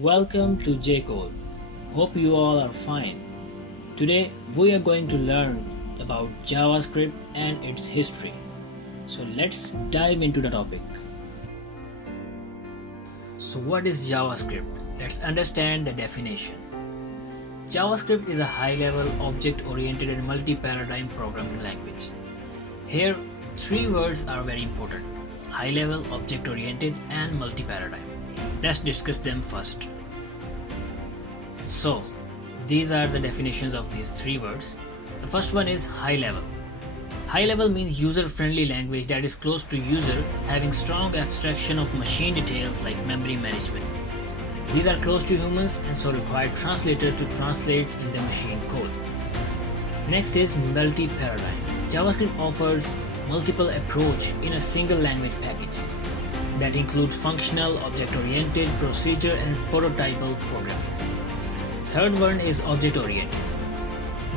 Welcome to JCode. Hope you all are fine. Today we are going to learn about JavaScript and its history. So let's dive into the topic. So what is JavaScript? Let's understand the definition. JavaScript is a high-level, object-oriented and multi-paradigm programming language. Here, three words are very important: high-level, object-oriented and multi-paradigm. Let's discuss them first. So, these are the definitions of these three words. The first one is high level. High level means user-friendly language that is close to user, having strong abstraction of machine details like memory management. These are close to humans and so require translators to translate in the machine code. Next is multi-paradigm. JavaScript offers multiple approach in a single language package that includes functional, object-oriented, procedure and prototypal programming. Third one is object-oriented.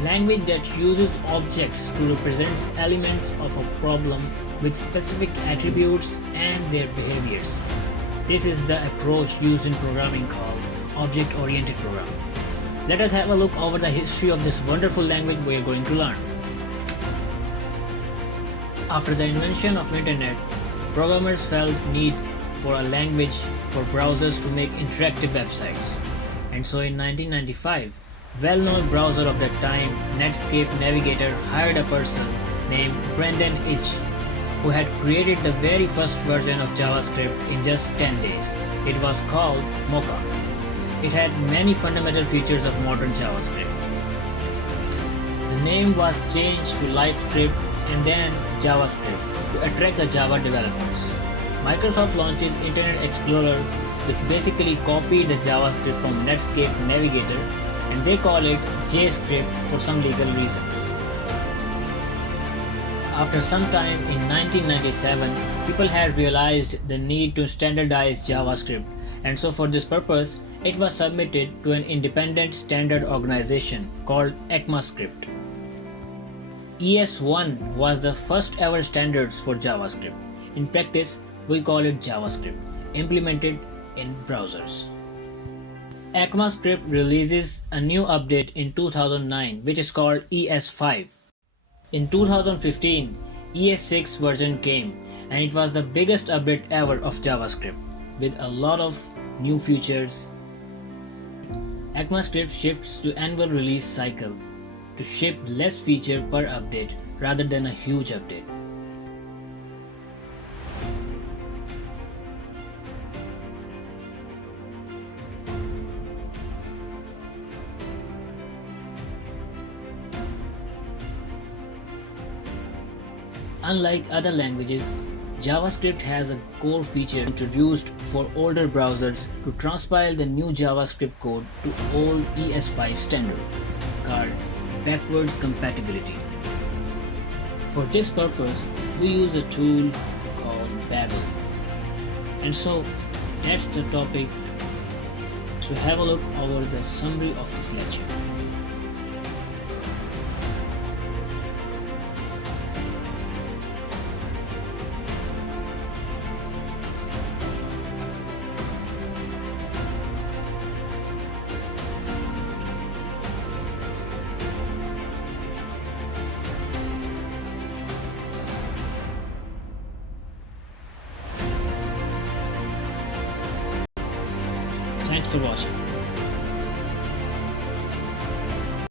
Language that uses objects to represent elements of a problem with specific attributes and their behaviors. This is the approach used in programming called object-oriented programming. Let us have a look over the history of this wonderful language we are going to learn. After the invention of internet, programmers felt need for a language for browsers to make interactive websites. And so in 1995, well-known browser of that time, Netscape Navigator, hired a person named Brendan Eich, who had created the very first version of JavaScript in just 10 days. It was called Mocha. It had many fundamental features of modern JavaScript. The name was changed to LiveScript and then JavaScript to attract the Java developers. Microsoft launches Internet Explorer, which basically copied the JavaScript from Netscape Navigator, and they call it JScript for some legal reasons. After some time in 1997, people had realized the need to standardize JavaScript, and so for this purpose, it was submitted to an independent standard organization called ECMAScript. ES1 was the first ever standards for JavaScript. In practice, we call it JavaScript, implemented in browsers. ECMAScript releases a new update in 2009 which is called ES5. In 2015, ES6 version came and it was the biggest update ever of JavaScript with a lot of new features. ECMAScript shifts to annual release cycle to ship less feature per update rather than a huge update. Unlike other languages, JavaScript has a core feature introduced for older browsers to transpile the new JavaScript code to old ES5 standard, called backwards compatibility. For this purpose, we use a tool called Babel. And so that's the topic. So have a look over the summary of this lecture. Thanks for watching.